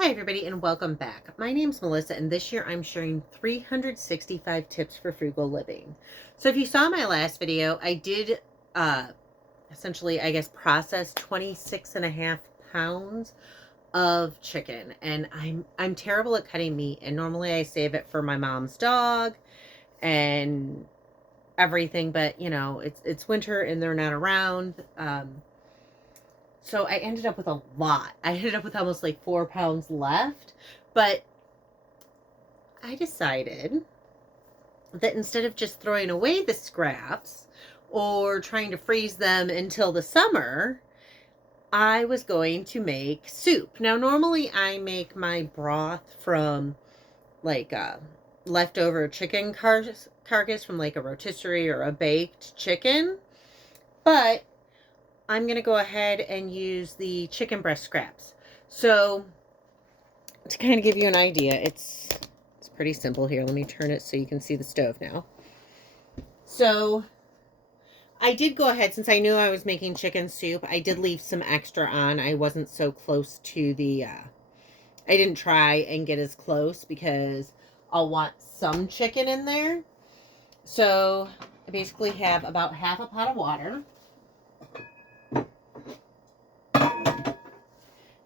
Hi everybody and welcome back. My name's Melissa and this year I'm sharing 365 tips for frugal living. So if you saw my last video, I did essentially, I guess, process 26 and a half pounds of chicken, and I'm terrible at cutting meat, and normally I save it for my mom's dog and everything, but you know, it's winter and they're not around. So I ended up with a lot. I ended up with almost like 4 pounds left. But I decided that instead of just throwing away the scraps or trying to freeze them until the summer, I was going to make soup. Now, normally I make my broth from like leftover chicken carcass from like a rotisserie or a baked chicken. But I'm going to go ahead and use the chicken breast scraps. So to kind of give you an idea, it's pretty simple here. Let me turn it so you can see the stove now. So I did go ahead, since I knew I was making chicken soup, I did leave some extra on. I wasn't so close to the, I didn't try and get as close because I'll want some chicken in there. So I basically have about half a pot of water.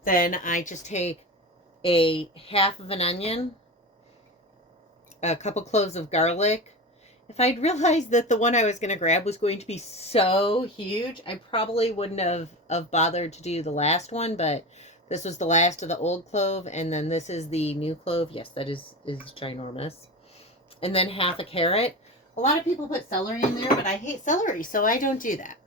Then I just take a half of an onion, a couple cloves of garlic. If I'd realized that the one I was going to grab was going to be so huge, I probably wouldn't have bothered to do the last one, but this was the last of the old clove, and then this is the new clove. Yes, that is ginormous. And then half a carrot. A lot of people put celery in there, but I hate celery, so I don't do that.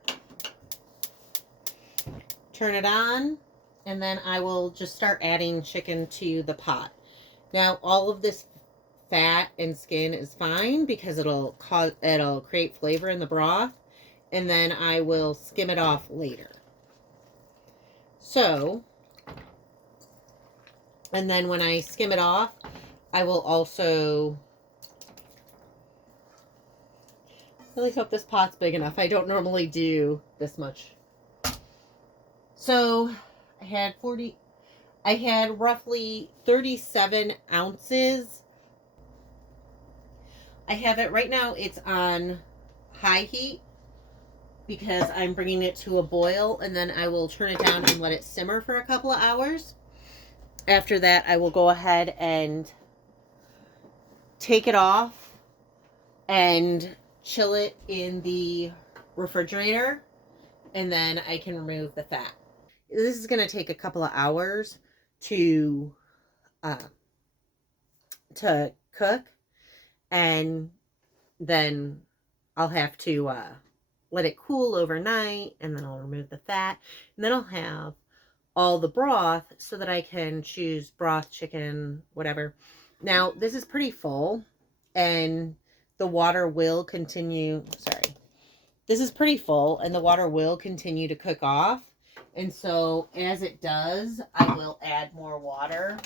Turn it on, and then I will just start adding chicken to the pot. Now, all of this fat and skin is fine because it'll create flavor in the broth, and then I will skim it off later. So, and then when I skim it off, I will also, I really hope this pot's big enough. I don't normally do this much. So I had roughly 37 ounces. I have it right now, it's on high heat because I'm bringing it to a boil, and then I will turn it down and let it simmer for a couple of hours. After that, I will go ahead and take it off and chill it in the refrigerator, and then I can remove the fat. This is going to take a couple of hours to cook, and then I'll have to let it cool overnight, and then I'll remove the fat, and then I'll have all the broth so that I can choose broth, chicken, whatever. Now, this is pretty full, and the water will continue, this is pretty full, and the water will continue to cook off. And so as it does, I will add more water.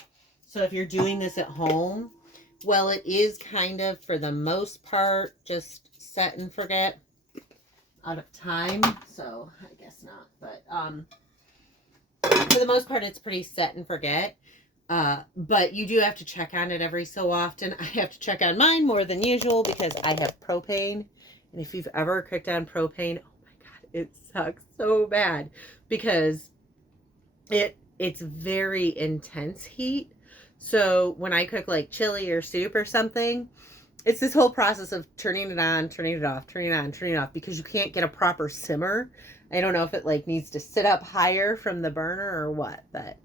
So if you're doing this at home, well, it is kind of, for the most part, just set and forget out of time. So I guess not. But for the most part, it's pretty set and forget. But you do have to check on it every so often. I have to check on mine more than usual because I have propane. And if you've ever cooked on propane, oh my God, it sucks so bad because it's very intense heat. So when I cook like chili or soup or something, it's this whole process of turning it on, turning it off, turning it on, turning it off, because you can't get a proper simmer. I don't know if it like needs to sit up higher from the burner or what, but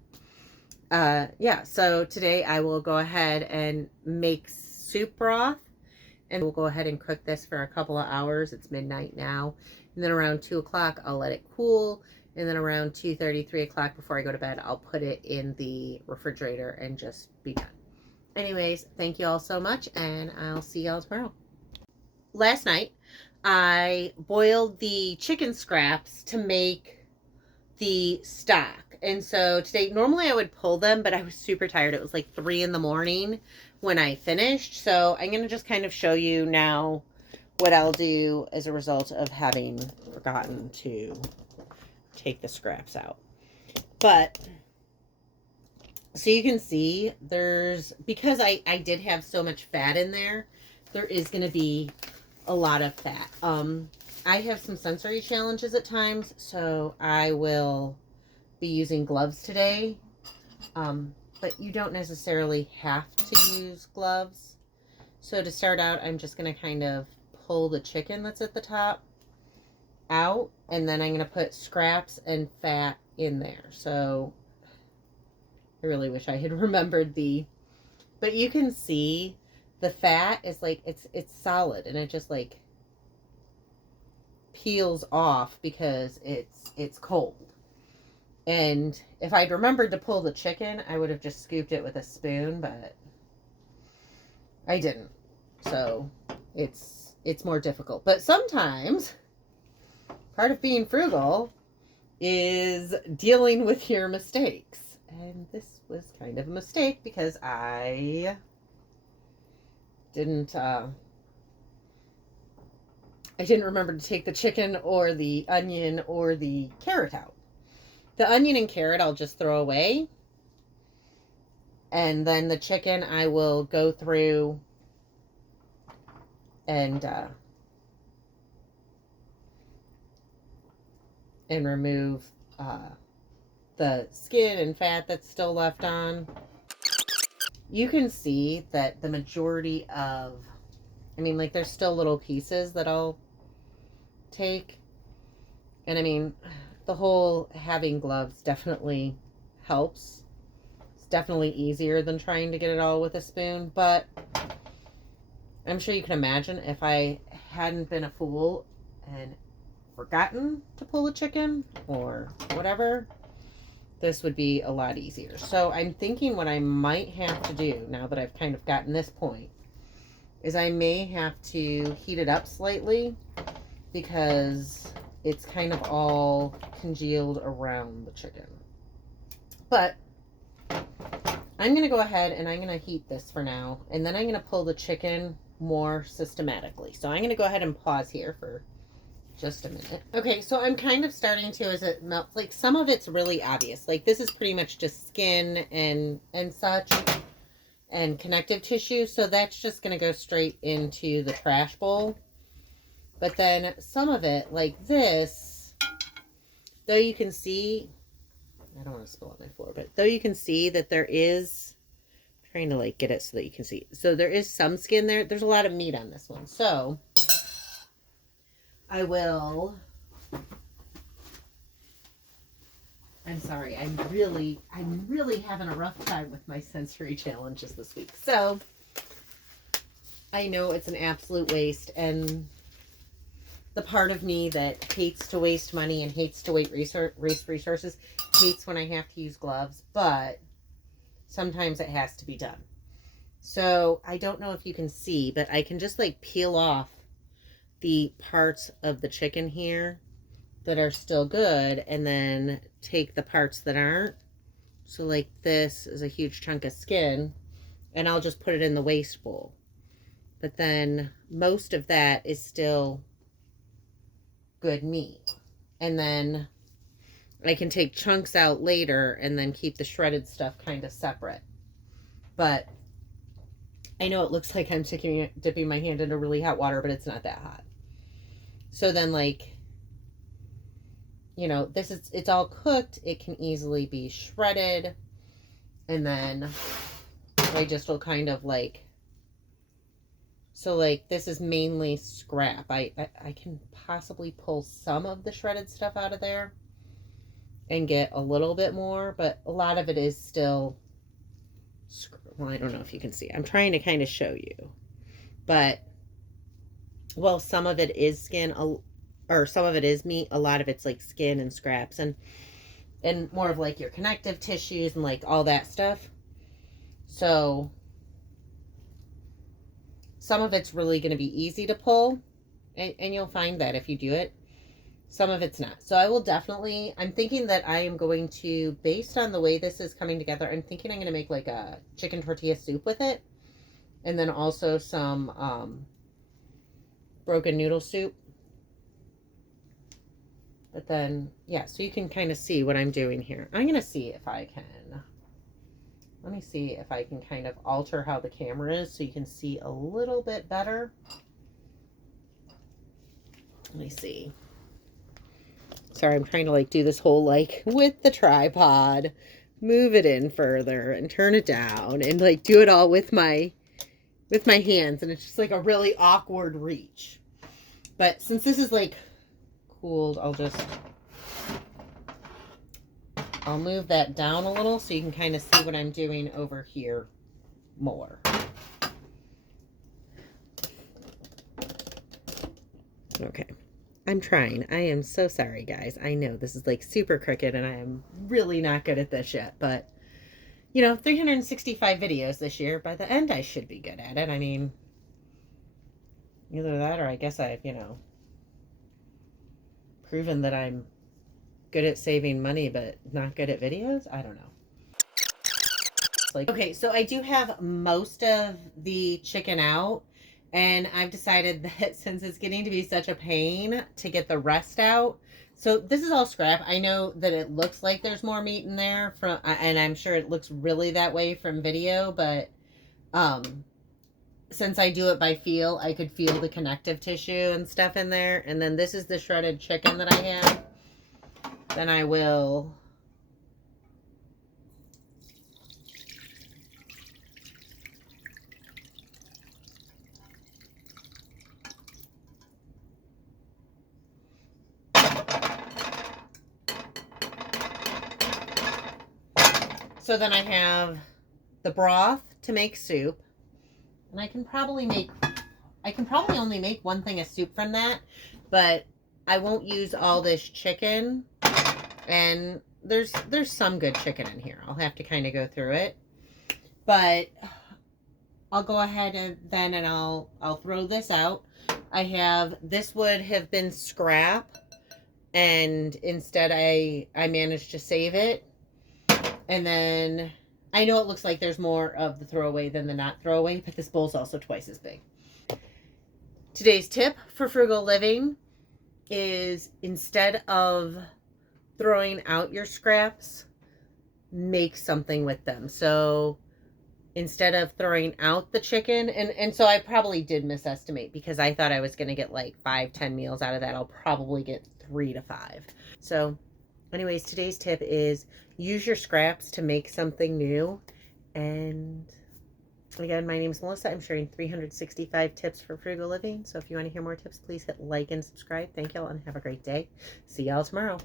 yeah. So today I will go ahead and make soup broth, and we'll go ahead and cook this for a couple of hours. It's midnight now, and then around 2 o'clock I'll let it cool. And then around 2:30, 3 o'clock before I go to bed, I'll put it in the refrigerator and just be done. Anyways, thank you all so much, and I'll see y'all tomorrow. Last night, I boiled the chicken scraps to make the stock. And so today, normally I would pull them, but I was super tired. It was like 3 in the morning when I finished. So I'm going to just kind of show you now what I'll do as a result of having forgotten to take the scraps out. But So you can see because I did have so much fat in there, there is going to be a lot of fat. I have some sensory challenges at times, so I will be using gloves today. But you don't necessarily have to use gloves. So to start out, I'm just going to kind of pull the chicken that's at the top out, and then I'm going to put scraps and fat in there. So I really wish I had remembered but you can see the fat is like, it's solid, and it just like peels off because it's cold. And if I'd remembered to pull the chicken, I would have just scooped it with a spoon, but I didn't. So it's more difficult. But sometimes part of being frugal is dealing with your mistakes. And this was kind of a mistake because I didn't remember to take the chicken or the onion or the carrot out. The onion and carrot I'll just throw away. And then the chicken I will go through and remove the skin and fat that's still left on. You can see that the majority of, I mean, like, there's still little pieces that I'll take. And I mean, the whole having gloves definitely helps. It's definitely easier than trying to get it all with a spoon, but I'm sure you can imagine if I hadn't been a fool and forgotten to pull a chicken or whatever, this would be a lot easier. So I'm thinking what I might have to do now that I've kind of gotten this point is I may have to heat it up slightly because it's kind of all congealed around the chicken. But I'm going to go ahead and I'm going to heat this for now, and then I'm going to pull the chicken more systematically. So I'm going to go ahead and pause here for just a minute. Okay, so I'm kind of starting to, as it melts, like some of it's really obvious. Like this is pretty much just skin and such and connective tissue. So that's just going to go straight into the trash bowl. But then some of it, like this, though you can see, I don't want to spill on my floor, but though you can see that there is, I'm trying to like get it so that you can see. So there is some skin there. There's a lot of meat on this one. So I will, I'm sorry, I'm really having a rough time with my sensory challenges this week. So I know it's an absolute waste, and the part of me that hates to waste money and hates to waste resources hates when I have to use gloves, but sometimes it has to be done. So I don't know if you can see, but I can just like peel off the parts of the chicken here that are still good and then take the parts that aren't. So like this is a huge chunk of skin, and I'll just put it in the waste bowl. But then most of that is still good meat. And then I can take chunks out later and then keep the shredded stuff kind of separate. But I know it looks like I'm dipping my hand into really hot water, but it's not that hot. So then, like, you know, it's all cooked. It can easily be shredded. And then I just will kind of like, so like this is mainly scrap. I can possibly pull some of the shredded stuff out of there and get a little bit more, but a lot of it is still, well, I don't know if you can see. I'm trying to kind of show you. But, well, some of it is skin, or some of it is meat. A lot of it's like skin and scraps and more of like your connective tissues and like all that stuff. So some of it's really going to be easy to pull, and you'll find that if you do it. Some of it's not. So I will definitely, I'm thinking that I am going to, based on the way this is coming together, I'm thinking I'm going to make like a chicken tortilla soup with it. And then also some broken noodle soup. But then, yeah, so you can kind of see what I'm doing here. I'm going to see if I can Let me see if I can kind of alter how the camera is so you can see a little bit better. Let me see. Sorry, I'm trying to like do this whole like with the tripod, move it in further and turn it down and like do it all with my hands, and it's just like a really awkward reach. But since this is like cooled, I'll move that down a little so you can kind of see what I'm doing over here more. Okay. I'm trying. I am so sorry, guys. I know this is like super crooked and I am really not good at this yet, but you know, 365 videos this year. By the end, I should be good at it. I mean, either that or I guess I've, you know, proven that I'm good at saving money but not good at videos. I don't know. Like, okay, so I do have most of the chicken out, and I've decided that since it's getting to be such a pain to get the rest out, so this is all scrap. I know that it looks like there's more meat in there from, and I'm sure it looks really that way from video, but since I do it by feel, I could feel the connective tissue and stuff in there. And then this is the shredded chicken that I have. Then I will so then I have the broth to make soup. And I can probably only make one thing of soup from that, but I won't use all this chicken. And there's some good chicken in here. I'll have to kind of go through it. But I'll go ahead and I'll throw this out. This would have been scrap, and instead I managed to save it. And then I know it looks like there's more of the throwaway than the not throwaway, but this bowl's also twice as big. Today's tip for frugal living is, instead of throwing out your scraps, make something with them. So instead of throwing out the chicken, and so I probably did misestimate because I thought I was going to get like 5-10 meals out of that. I'll probably get 3 to 5. So anyways, today's tip is use your scraps to make something new. And again, my name is Melissa. I'm sharing 365 tips for frugal living. So if you want to hear more tips, please hit like and subscribe. Thank y'all and have a great day. See y'all tomorrow.